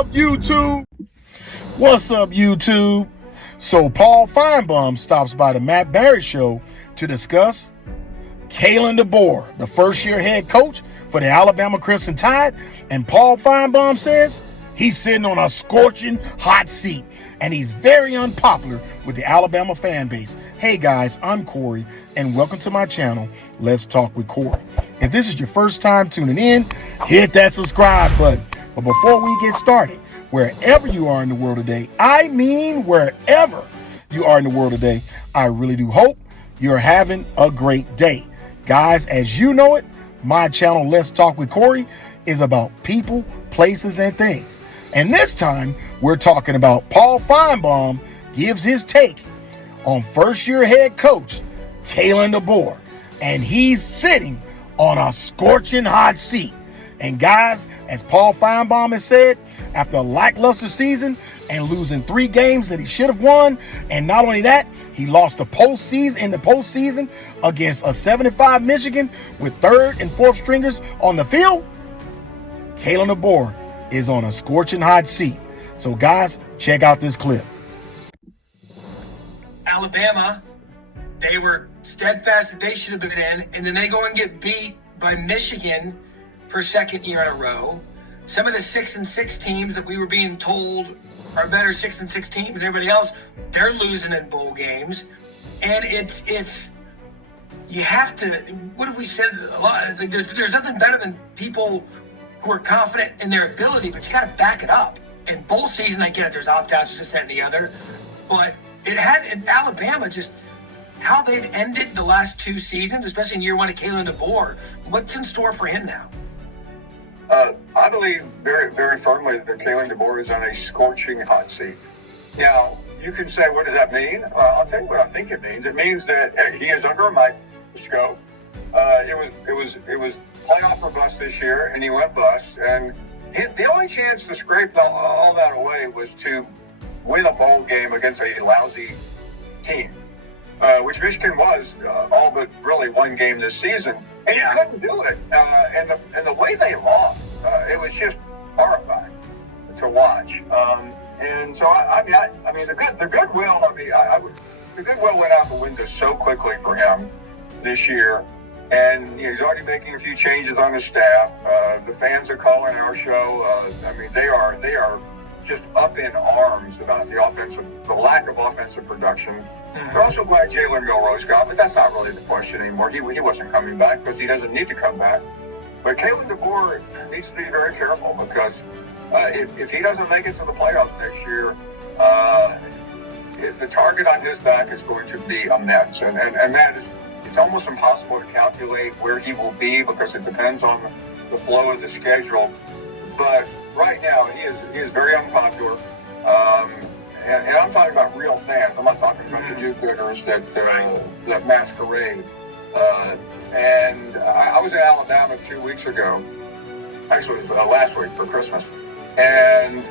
up, YouTube? What's up, YouTube? So Paul Finebaum stops by the Matt Barry Show to discuss Kalen Deboer, the first-year head coach for the Alabama Crimson Tide. And Paul Finebaum says he's sitting on a scorching hot seat, and he's very unpopular with the Alabama fan base. Hey guys, I'm Corey, and welcome to my channel, Let's Talk with Corey. If this is your first time tuning in, hit that subscribe button. But before we get started, wherever you are in the world today, I mean wherever you are in the world today, I really do hope you're having a great day. Guys, as you know it, my channel, Let's Talk with Corey, is about people, places, and things. And this time, we're talking about Paul Finebaum gives his take on first-year head coach Kalen Deboer. And he's sitting on a scorching hot seat. And guys, as Paul Finebaum has said, after a lackluster season and losing 3 games that he should have won, and not only that, he lost the postseason against a 75 Michigan with 3rd and 4th stringers on the field, Kalen Deboer is on a scorching hot seat. So guys, check out this clip. Alabama, they were steadfast that they should have been in, and then they go and get beat by Michigan for 2nd year in a row. Some of the 6-6 teams that we were being told are better 6-6 teams than everybody else, they're losing in bowl games. And it's you have to, what have we said a lot? Like there's nothing better than people who are confident in their ability, but you got to back it up. In bowl season, I get it, there's opt-outs, this, that, and the other. But it has, in Alabama, just how they've ended the last 2 seasons, especially in year 1 of Kalen Deboer. What's in store for him now? I believe very, very firmly that Kalen Deboer is on a scorching hot seat. Now, you can say, what does that mean? I'll tell you what I think it means. It means that he is under a microscope. It was playoff or bust this year, and he went bust. And the only chance to scrape all that away was to win a bowl game against a lousy team, which Michigan was all but really one game this season. And he couldn't do it. And the way they lost, it was just horrifying to watch. And so I mean the goodwill. The goodwill went out the window so quickly for him this year. And he's already making a few changes on his staff. The fans are calling our show. They are just up in arms about the lack of offensive production. They're also glad Jalen Milroe's gone, but that's not really the question anymore. He wasn't coming back because he doesn't need to come back. But Kalen Deboer needs to be very careful because if he doesn't make it to the playoffs next year, the target on his back is going to be immense. And that is, it's almost impossible to calculate where he will be because it depends on the flow of the schedule. But right now, he is very unpopular. And I'm talking about real fans. I'm not talking about the do-gooders that masquerade. And I was in Alabama 2 weeks ago. Actually, it was last week for Christmas. And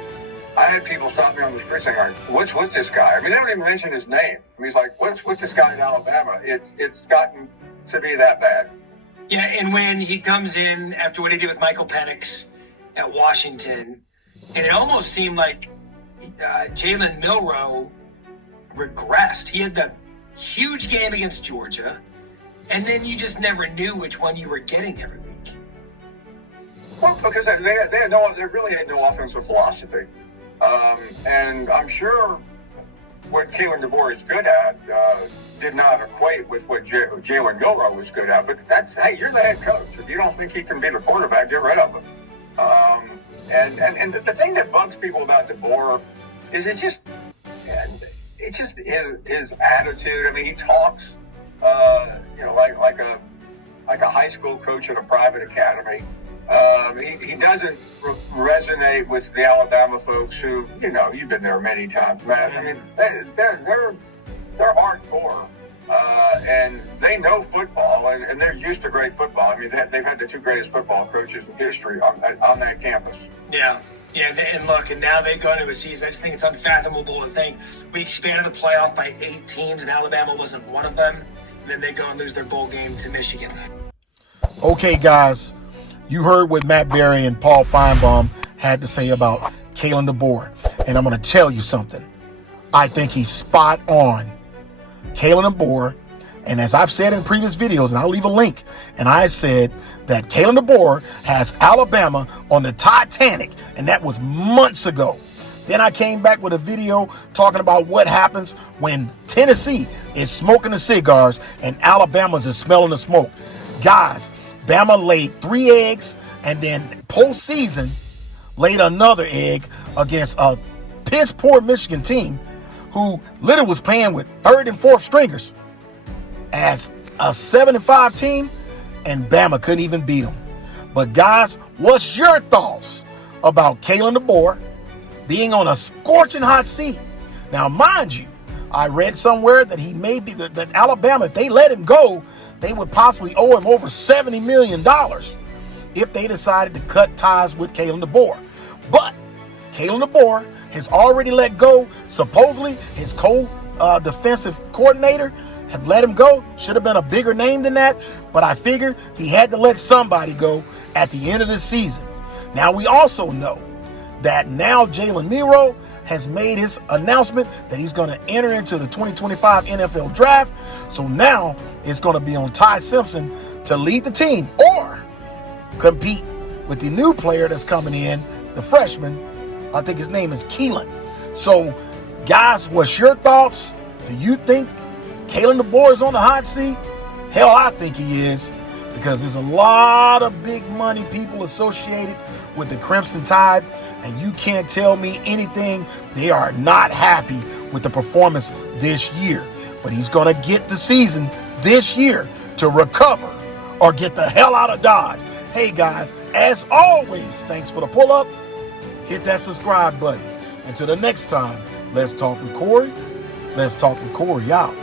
I had people stop me on the street saying, what's with this guy? I mean, they don't even mention his name. I mean, he's like, what's this guy in Alabama? It's gotten to be that bad. Yeah, and when he comes in after what he did with Michael Penix at Washington, and it almost seemed like Jalen Milroe regressed. He had that huge game against Georgia, and then you just never knew which one you were getting every week. Well, because they really had no offensive philosophy, and I'm sure what Kalen Deboer is good at did not equate with what Jalen Milroe was good at. But hey, you're the head coach. If you don't think he can be the quarterback, get rid of him. And the thing that bugs people about Deboer is his attitude. I mean, he talks, like a high school coach at a private academy. He doesn't resonate with the Alabama folks who, you've been there many times, Matt. I mean, they're hardcore. And they know football, and they're used to great football. I mean, they've had the 2 greatest football coaches in history on that campus. Yeah, and look, and now they've gone into a season. I just think it's unfathomable to think we expanded the playoff by 8 teams, and Alabama wasn't one of them. And then they go and lose their bowl game to Michigan. Okay, guys, you heard what Matt Barry and Paul Finebaum had to say about Kalen Deboer. And I'm going to tell you something. I think he's spot on. Kalen Deboer, and as I've said in previous videos, and I'll leave a link, and I said that Kalen Deboer has Alabama on the Titanic, and that was months ago. Then I came back with a video talking about what happens when Tennessee is smoking the cigars and Alabama's is smelling the smoke. Guys, Bama laid 3 eggs and then postseason laid another egg against a piss poor Michigan team who literally was playing with 3rd and 4th stringers as a 7-5 team, and Bama couldn't even beat them. But guys, what's your thoughts about Kalen Deboer being on a scorching hot seat? Now, mind you, I read somewhere that he may be that Alabama, if they let him go, they would possibly owe him over $70 million if they decided to cut ties with Kalen Deboer. But Kalen Deboer has already let go. Supposedly, his defensive coordinator have let him go. Should have been a bigger name than that, but I figure he had to let somebody go at the end of the season. Now, we also know that now Jalen Milroe has made his announcement that he's going to enter into the 2025 NFL draft. So now it's going to be on Ty Simpson to lead the team or compete with the new player that's coming in, the freshman. I think his name is Keelan. So, guys, what's your thoughts? Do you think Kalen Deboer is on the hot seat? Hell, I think he is, because there's a lot of big money people associated with the Crimson Tide, and you can't tell me anything. They are not happy with the performance this year, but he's going to get the season this year to recover or get the hell out of Dodge. Hey, guys, as always, thanks for the pull-up. Hit that subscribe button. Until the next time, let's talk with Corey. Let's talk with Corey out.